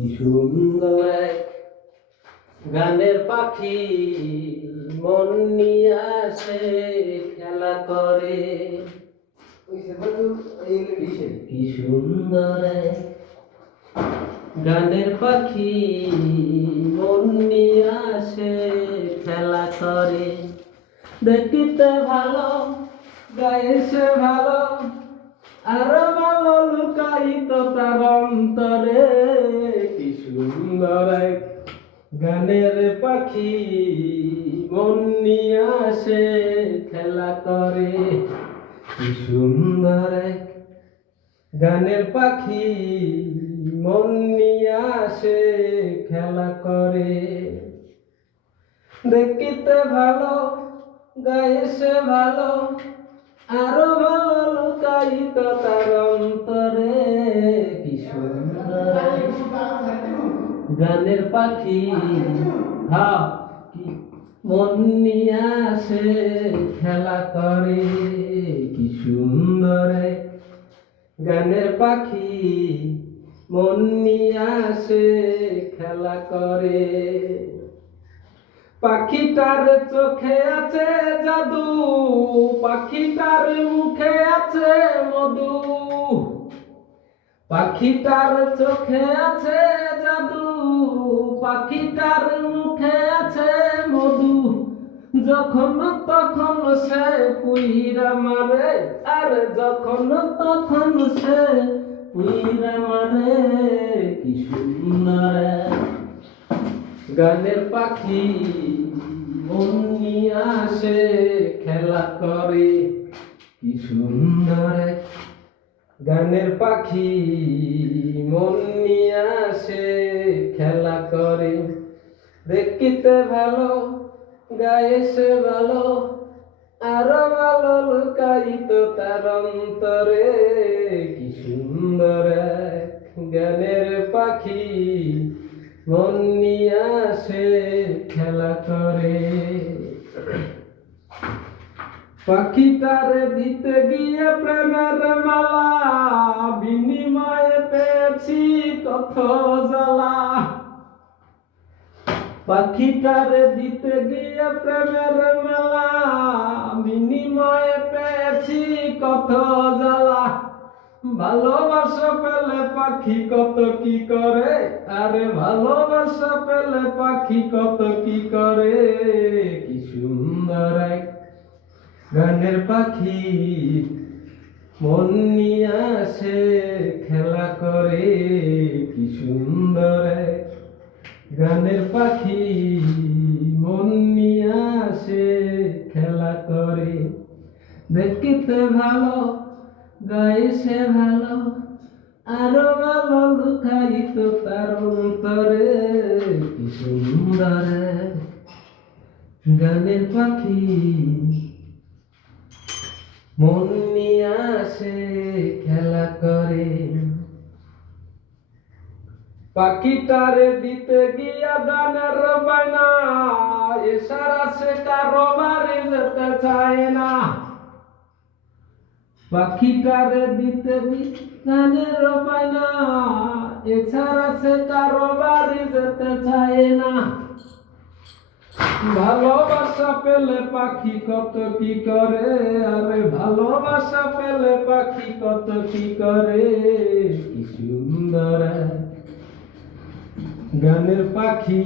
কি সুন্দর এক গানের পাখি মন নিয়ে আসে খেলা করে। কি সুন্দর এক গানের পাখি মন নিয়ে আসে খেলা করে। দেখিতে ভালো গায়ে সে ভালো, আরো ভালো লুকায়িত তার অন্তরে। কি সুন্দর এক গানের পাখি মন নিয়ে আসে খেলা করে। কি সুন্দর এক গানের পাখি মন নিয়ে আসে খেলা করে। দেখিতে ভালো গায়ে সে ভালো, আরো ভালো লুকায়িত তার অন্তরে। কি সুন্দর গানের পাখি কি মন নিয়ে আসে খেলা করে। কি সুন্দর গানের পাখি মন নিয়ে আসে খেলা করে। পাখিটার চোখে আছে জাদু, পাখিটার মুখে আছে মধু। পাখিটার চোখে আছে জাদু, পাখিটার মুখে আছে মধু। যখন তখন সে পুইরা মারে, আর যখন তখন সে পুইরা মারে। কি সুন্দর গানের পাখি মন নিয়ে আসে খেলা করে। কি সুন্দর গানের পাখি মন নিয়ে আসে খেলা করে। দেখিতে ভালো গায়ে সে ভালো, আরো ভালো লুকায়িত তার অন্তরে। কি সুন্দর গানের পাখি মন নিয়ে আসে খেলা করে। পাখিটারে দিতে গিয়ে প্রেমের মালা, বিনিময়ে পেয়েছি কত জ্বালা। পাখিটারে দিতে গিয়ে প্রেমের মালা, বিনিময়ে পেয়েছি কত জ্বালা। ভালোবাসা পেলে পাখি কত কি করে, আরে ভালোবাসা পেলে পাখি কত কি করে। কি সুন্দর এক গানের পাখি মন নিয়ে আসে খেলা করে। কি সুন্দর এক গানের পাখি মন নিয়ে আসে খেলা করে। দেখিতে ভালো গায়ে সে ভালো, আরো ভালো লুকায়িত তার অন্তরে। কি সুন্দর গানের পাখি মন নিয়ে আসে খেলা করে। পাখিটারে দিতে গিয়া দানের বায়না, ইশারা সে কারো বাড়ি যেতে চায় না। পাখিটারে দিতে গানের বায়না, এছাড়া সে কারো বাড়ি যেতে চায় না। ভালোবাসা পেলে পাখি কত কি করে, আরে ভালোবাসা পেলে পাখি কত কি করে। কি সুন্দর গানের পাখি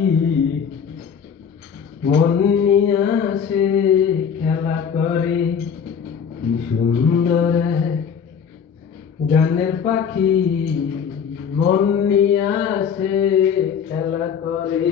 মন নিয়ে আসে খেলা করে। কি সুন্দর গানের পাখি মন নিয়ে আসে খেলা করে।